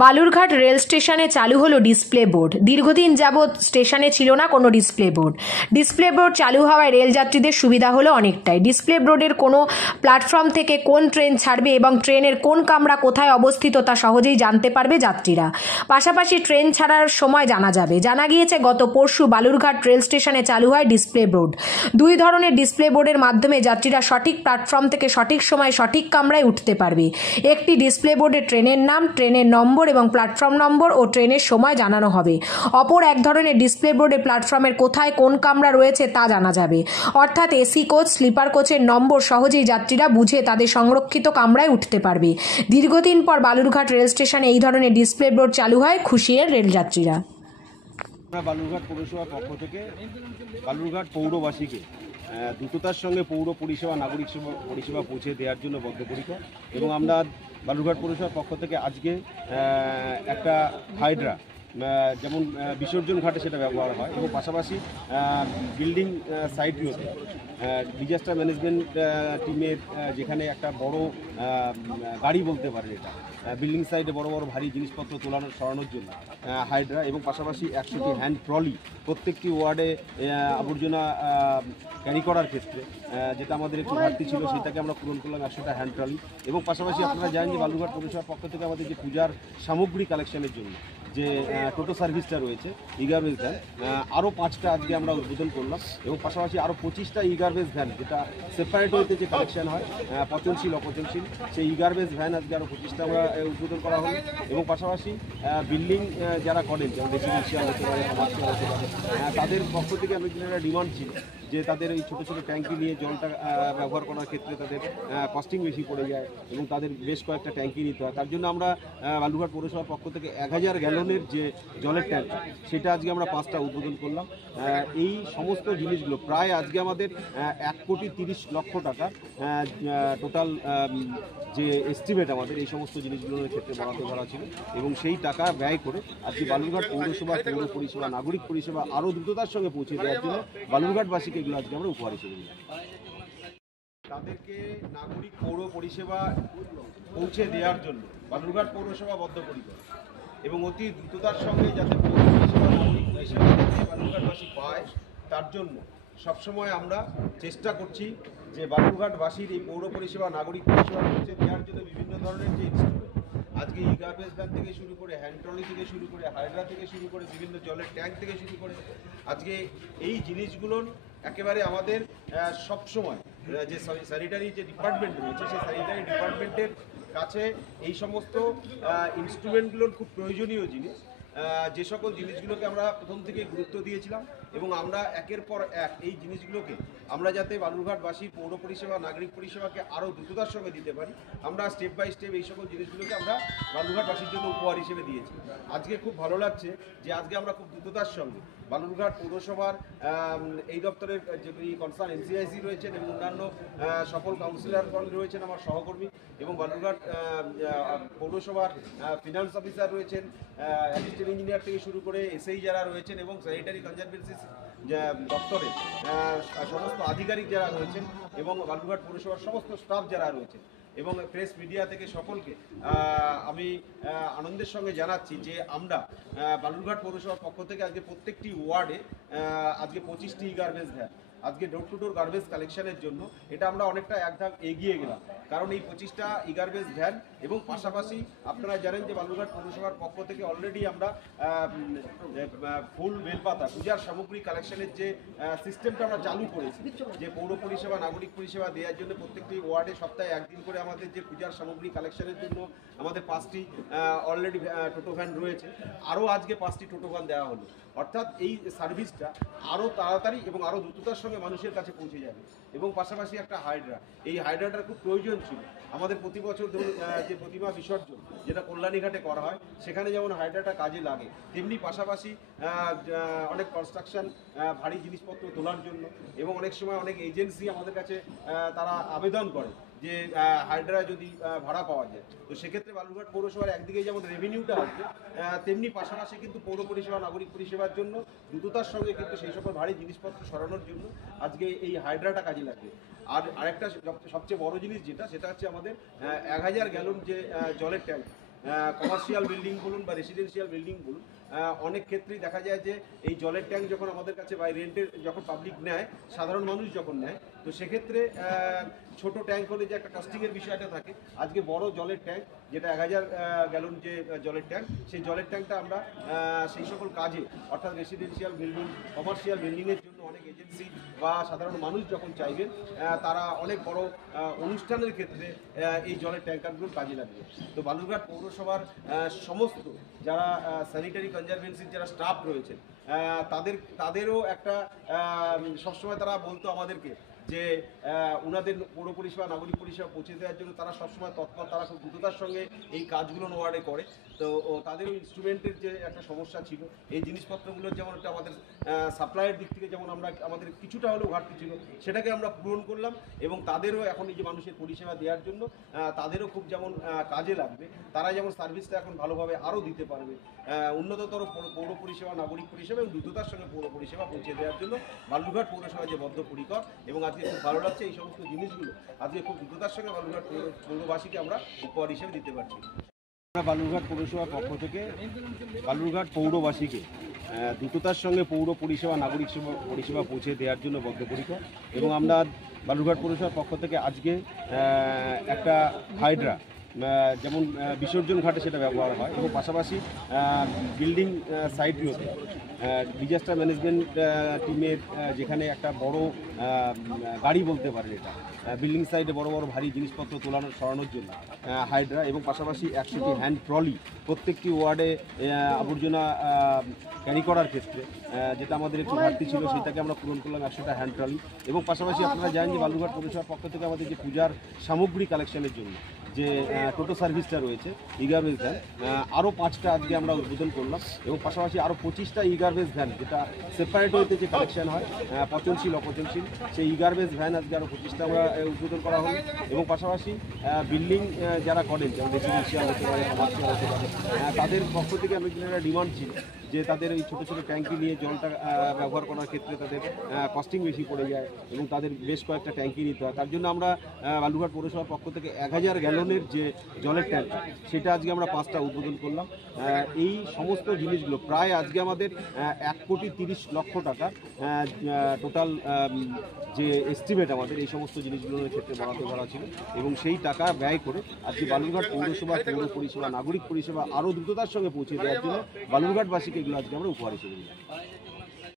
Balurghat rail স্টেশনে চালু হলো ডিসপ্লে বোর্ড। দীর্ঘদিন যাবৎ স্টেশনে ছিল না কোনো ডিসপ্লে বোর্ড। ডিসপ্লে বোর্ড চালু হওয়ায় রেলযাত্রীদের সুবিধা হলো অনেকটাই। ডিসপ্লে বোর্ডের কোনো প্ল্যাটফর্ম থেকে কোন ট্রেন ছাড়বে এবং ট্রেনের কোন কামরা কোথায় অবস্থিত তা সহজেই জানতে পারবে যাত্রীরা। পাশাপাশি ট্রেন ছাড়ার সময় জানা যাবে। জানা গিয়েছে গত পরশু বালুরঘাট রেল স্টেশনে চালু হয় ডিসপ্লে বোর্ড। দুই ধরনের ডিসপ্লে বোর্ডের মাধ্যমে যাত্রীরা সঠিক প্ল্যাটফর্ম থেকে সঠিক সময় সঠিক কামরায় উঠতে পারবে। একটি ডিসপ্লে বোর্ডে ট্রেনের নাম, ট্রেনের নম্বর এবং প্ল্যাটফর্ম নম্বর ও ট্রেনের সময় জানানো হবে। অপর এক ধরনের ডিসপ্লে বোর্ডে প্ল্যাটফর্মের কোথায় কোন কামরা রয়েছে তা জানা যাবে। অর্থাৎ এসি কোচ, স্লিপার কোচের নম্বর সহজেই যাত্রীরা বুঝে তাদের সংরক্ষিত কামরায় উঠতে পারবে। দীর্ঘদিন পর বালুরঘাট রেল স্টেশনে এই ধরনের ডিসপ্লে বোর্ড চালু হয়, খুশি রেলযাত্রীরা। বালুরঘাট পৌরসভার পক্ষ থেকে বালুরঘাট পৌরবাসীকে দ্রুততার সঙ্গে পৌর পরিষেবা, নাগরিক পরিষেবা পৌঁছে দেওয়ার জন্য বদ্ধপরিকর এবং আমরা বালুরঘাট পৌরসভার পক্ষ থেকে আজকে একটা হাইড্রা যেমন বিসর্জন ঘাটে সেটা ব্যবহার হয় এবং পাশাপাশি বিল্ডিং সাইটগুলোতে ডিজাস্টার ম্যানেজমেন্ট টিমের যেখানে একটা বড় গাড়ি বলতে পারেন, এটা বিল্ডিং সাইডে বড় বড় ভারী জিনিসপত্র সরানোর জন্য হাইড্রা এবং পাশাপাশি 100টি হ্যান্ড ট্রলি প্রত্যেকটি ওয়ার্ডে আবর্জনা ক্যারি করার ক্ষেত্রে যেটা আমাদের একটু ঘাটতি ছিল সেটাকে আমরা পূরণ করলাম 100টা হ্যান্ড ট্রলি। এবং পাশাপাশি আপনারা জানেন যে বালুরঘাট পৌরসভার পক্ষ থেকে আমাদের যে পূজার সামগ্রী কালেকশনের জন্য যে টোটো সার্ভিসটা রয়েছে ই-গার্বেজ ভ্যান, আরও 5টা আজকে আমরা উদ্বোধন করলাম এবং পাশাপাশি আরও 25টা ই-গার্বেজ ভ্যান যেটা সেপারেট হইতে যে কালেকশন হয় পচনশীল অপচনশীল, সেই ই-গার্বেজ ভ্যান আজকে আরও 25টা আমরা উদ্বোধন করা হলো এবং পাশাপাশি বিল্ডিং যারা করেন যেমন রেসিডেন্সিয়াল হতে পারে, কমার্শিয়াল হতে পারে, তাদের পক্ষ থেকে অনেক দিনের একটা ডিমান্ড ছিল যে তাদের এই ছোটো ছোটো ট্যাঙ্কি নিয়ে জলটা ব্যবহার করার ক্ষেত্রে তাদের কস্টিং বেশি পড়ে যায় এবং তাদের বেশ কয়েকটা ট্যাঙ্কি নিতে হয়। তার জন্য আমরা বালুরঘাট পৌরসভার পক্ষ থেকে 1000 গ্যালনের যে জলের ট্যাঙ্ক সেটা আজকে আমরা 5টা উদ্বোধন করলাম। এই সমস্ত জিনিসগুলো প্রায় আজকে আমাদের 1,30,00,000 টাকা টোটাল যে এস্টিমেট আমাদের এই সমস্ত জিনিসগুলোর ক্ষেত্রে বরাদ্দ করা ছিল এবং সেই টাকা ব্যয় করে আজকে বালুরঘাট পৌরসভা, পৌর পরিষেবা, নাগরিক পরিষেবা আরও দ্রুততার সঙ্গে পৌঁছে দেওয়ার জন্য বালুরঘাটবাসীকে এগুলো আজকে আমরা উপহার হিসেবে দিলাম। তাদেরকে নাগরিক পৌর পরিষেবা পৌঁছে দেওয়ার জন্য বালুরঘাট পৌরসভা বদ্ধপরিকর এবং অতি দ্রুততার সঙ্গে যাতে পৌর পরিষেবা, নাগরিক পরিষেবা বালুরঘাটবাসী পায় তার জন্য সবসময় আমরা চেষ্টা করছি যে বালুরঘাটবাসীর এই পৌর পরিষেবা, নাগরিক পরিষেবা পৌঁছে দেওয়ার জন্য বিভিন্ন ধরনের যে ইনস্ট্রুমেন্ট আজকে ই-গার্বেজ ভ্যান থেকে শুরু করে হ্যান্ড ট্রলি থেকে শুরু করে হাইড্রা থেকে শুরু করে বিভিন্ন জলের ট্যাঙ্ক থেকে শুরু করে আজকে এই জিনিসগুলোর একেবারে আমাদের সবসময় যে স্যানিটারি যে ডিপার্টমেন্ট রয়েছে সেই স্যানিটারি ডিপার্টমেন্টের কাছে এই সমস্ত ইনস্ট্রুমেন্টগুলোর খুব প্রয়োজনীয় জিনিস, যে সকল জিনিসগুলোকে আমরা প্রথম থেকে গুরুত্ব দিয়েছিলাম এবং আমরা একের পর এক এই জিনিসগুলোকে আমরা যাতে বালুরঘাটবাসী পৌর পরিষেবা, নাগরিক পরিষেবাকে আরও দ্রুততার সঙ্গে দিতে পারি, আমরা স্টেপ বাই স্টেপ এই সকল জিনিসগুলোকে আমরা বালুরঘাটবাসীর জন্য উপহার হিসেবে দিয়েছি। আজকে খুব ভালো লাগছে যে আজকে আমরা খুব দ্রুততার সঙ্গে বালুরঘাট পৌরসভার এই দপ্তরের যে কনসার্ন এনসিআইসি রয়েছেন এবং অন্যান্য সকল কাউন্সিলরগণ রয়েছেন আমার সহকর্মী এবং বালুরঘাট পৌরসভার ফিনান্স অফিসার রয়েছেন, অ্যাসিস্ট্যান্ট ইঞ্জিনিয়ার থেকে শুরু করে এসআই যারা রয়েছেন এবং স্যানিটারি কনজারভেন্সি দপ্তরে সমস্ত আধিকারিক যারা রয়েছেন এবং বালুরঘাট পৌরসভার সমস্ত স্টাফ যারা রয়েছেন এবং প্রেস মিডিয়া থেকে সকলকে আমি আনন্দের সঙ্গে জানাচ্ছি যে আমরা বালুরঘাট পৌরসভার পক্ষ থেকে আজকে প্রত্যেকটি ওয়ার্ডে আজকে 25টি ই-গার্বেজ ভ্যান আজকে ডোর টু ডোর গার্বেজ কালেকশনের জন্য এটা আমরা অনেকটা এক ধাপ এগিয়ে গেলাম, কারণ এই 25টা ই-গার্বেজ ভ্যান এবং পাশাপাশি আপনারা জানেন যে বালুরঘাট পৌরসভার পক্ষ থেকে অলরেডি আমরা ফুল বেলপাতা পূজার সামগ্রী কালেকশনের যে সিস্টেমটা আমরা চালু করেছি যে পৌর পরিষেবা, নাগরিক পরিষেবা দেওয়ার জন্য প্রত্যেকটি ওয়ার্ডে সপ্তাহে একদিন করে আমাদের যে পূজার সামগ্রী কালেকশনের জন্য আমাদের 5টি অলরেডি টোটো ভ্যান রয়েছে, আরও আজকে 5টি টোটো ভ্যান দেওয়া হলো। অর্থাৎ এই সার্ভিসটা আরও তাড়াতাড়ি এবং আরও দ্রুততার সঙ্গে মানুষের কাছে পৌঁছে যাবে এবং পাশাপাশি একটা হাইড্রা, এই হাইড্রাটার খুব প্রয়োজন ছিল আমাদের প্রতি বছর ধরুন যে প্রতিমা বিসর্জন যেটা কল্যাণীঘাটে করা হয় সেখানে যেমন হাইড্রাটা কাজে লাগে, তেমনি পাশাপাশি অনেক কনস্ট্রাকশন ভারী জিনিসপত্র তোলার জন্য এবং অনেক সময় অনেক এজেন্সি আমাদের কাছে তারা আবেদন করে যে হাইড্রা যদি ভাড়া পাওয়া যায়, তো সেক্ষেত্রে বালুরঘাট পৌরসভার একদিকে যেমন রেভিনিউটা আসবে তেমনি পাশাপাশি কিন্তু পৌর পরিষেবা, নাগরিক পরিষেবার জন্য দ্রুততার সঙ্গে কিন্তু সেই সকল ভারী জিনিসপত্র সরানোর জন্য আজকে এই হাইড্রাটা কাজে লাগবে। আর আরেকটা সবচেয়ে বড় জিনিস যেটা সেটা হচ্ছে আমাদের 1000 গ্যালন যে জলের ট্যাঙ্ক কমার্শিয়াল বিল্ডিং বলুন বা রেসিডেন্সিয়াল বিল্ডিং বলুন, অনেক ক্ষেত্রেই দেখা যায় যে এই জলের ট্যাঙ্ক যখন আমাদের কাছে বাই রেন্টের যখন পাবলিক নেয়, সাধারণ মানুষ যখন নেয়, তো সেক্ষেত্রে ছোট ট্যাঙ্ক হলে যে একটা কস্টিংয়ের বিষয়টা থাকে, আজকে বড় জলের ট্যাঙ্ক যেটা 1000 গ্যালন যে জলের ট্যাঙ্ক, সেই জলের ট্যাঙ্কটা আমরা সেই সকল কাজে অর্থাৎ রেসিডেন্সিয়াল বিল্ডিং, কমার্শিয়াল বিল্ডিংয়ের জন্য অনেক এজেন্সি বা সাধারণ মানুষ যখন চাইবেন, তারা অনেক বড় অনুষ্ঠানের ক্ষেত্রে এই জলের ট্যাঙ্কারগুলো কাজে লাগবে। তো বালুরঘাট পৌরসভার সমস্ত যারা স্যানিটারি কনজারভেন্সির যারা স্টাফ রয়েছেন, তাদেরও একটা সবসময় তারা বলতো আমাদেরকে যে ওনাদের পৌর পরিষেবা, নাগরিক পরিষেবা পৌঁছে দেওয়ার জন্য তারা সবসময় তৎপর, তারা খুব দ্রুততার সঙ্গে এই কাজগুলো ওয়ার্ডে করে। তো তাদেরও ইনস্ট্রুমেন্টের যে একটা সমস্যা ছিল, এই জিনিসপত্রগুলোর যেমন একটা আমাদের সাপ্লাইয়ের দিক থেকে যেমন আমাদের কিছুটা হলেও ঘাটতি ছিল, সেটাকে আমরা পূরণ করলাম। এবং তাদেরও এখন এই যে মানুষের পরিষেবা দেওয়ার জন্য তাদেরও খুব যেমন কাজে লাগবে, তারা যেমন সার্ভিসটা এখন ভালোভাবে আরও দিতে পারবে, উন্নততর পৌর পরিষেবা, নাগরিক পরিষেবা এবং দ্রুততার সঙ্গে পৌর পরিষেবা পৌঁছে দেওয়ার জন্য বালুরঘাট পৌরসভা যে বদ্ধপরিকর। এবং আজকে খুব ভালো লাগছে এই সমস্ত জিনিসগুলো আজকে খুব দ্রুততার সঙ্গে বালুরঘাট পৌরবাসীকে আমরা উপহার হিসেবে দিতে পারছি। আমরা বালুরঘাট পৌরসভার পক্ষ থেকে বালুরঘাট পৌরবাসীকে দ্রুততার সঙ্গে পৌর পরিষেবা, নাগরিক পরিষেবা পৌঁছে দেওয়ার জন্য বদ্ধপরিকর। এবং আমরা বালুরঘাট পৌরসভার পক্ষ থেকে আজকে একটা হাইড্রা যেমন বিসর্জন ঘাটে সেটা ব্যবহার হয়, এবং পাশাপাশি বিল্ডিং সাইটগুলোতে ডিজাস্টার ম্যানেজমেন্ট টিমের যেখানে একটা বড় গাড়ি বলতে পারেন, এটা বিল্ডিং সাইডে বড় বড় ভারী জিনিসপত্র সরানোর জন্য হাইড্রা, এবং পাশাপাশি 100টি হ্যান্ড ট্রলি প্রত্যেকটি ওয়ার্ডে আবর্জনা ক্যারি করার ক্ষেত্রে যেটা আমাদের একটু ঘাটতি ছিল, সেটাকে আমরা পূরণ করলাম 100টা হ্যান্ড ট্রলি। এবং পাশাপাশি আপনারা জানেন যে বালুরঘাট পৌরসভার পক্ষ থেকে আমাদের যে পূজার সামগ্রী কালেকশনের জন্য যে টোটো সার্ভিসটা রয়েছে, ইগারবেজ ভ্যান, আরও 5টা আজকে আমরা উদ্বোধন করলাম। এবং পাশাপাশি আরও 25টা ইগারবেজ ভ্যান, যেটা সেপারেট হইতে যে কালেকশন হয় পচনশীল অপচনশীল, সেই ইগারবেজ ভ্যান আজকে আরও 25টা আমরা উদ্বোধন করা হলো। এবং পাশাপাশি বিল্ডিং যারা করেন, যেমন রেসিডেন্সিয়াল হতে পারে, কমার্শিয়াল হতে পারে, তাদের পক্ষ থেকে অনেক দিনের একটা ডিমান্ড ছিল যে তাদের এই ছোটো ছোটো ট্যাঙ্কি নিয়ে জলটা ব্যবহার করার ক্ষেত্রে তাদের কস্টিং বেশি পড়ে যায় এবং তাদের বেশ কয়েকটা ট্যাঙ্কি নিতে হয়। তার জন্য আমরা বালুরঘাট পৌরসভার পক্ষ থেকে 1000 গ্যালনের যে জলের ট্যাঙ্ক, সেটা আজকে আমরা 5টা উদ্বোধন করলাম। এই সমস্ত জিনিসগুলো প্রায় আজকে আমাদের 1,30,00,000 টাকা টোটাল যে এস্টিমেট আমাদের এই সমস্ত জিনিসগুলোর ক্ষেত্রে বরাদ্দ করা ছিল, এবং সেই টাকা ব্যয় করে আজকে বালুরঘাট পৌরসভা, পৌর পরিষেবা, নাগরিক পরিষেবা আরও দ্রুততার সঙ্গে পৌঁছে দেওয়ার জন্য বালুরঘাটবাসীকে এগুলো আজকে আমরা উপহার হিসেবে দিলাম।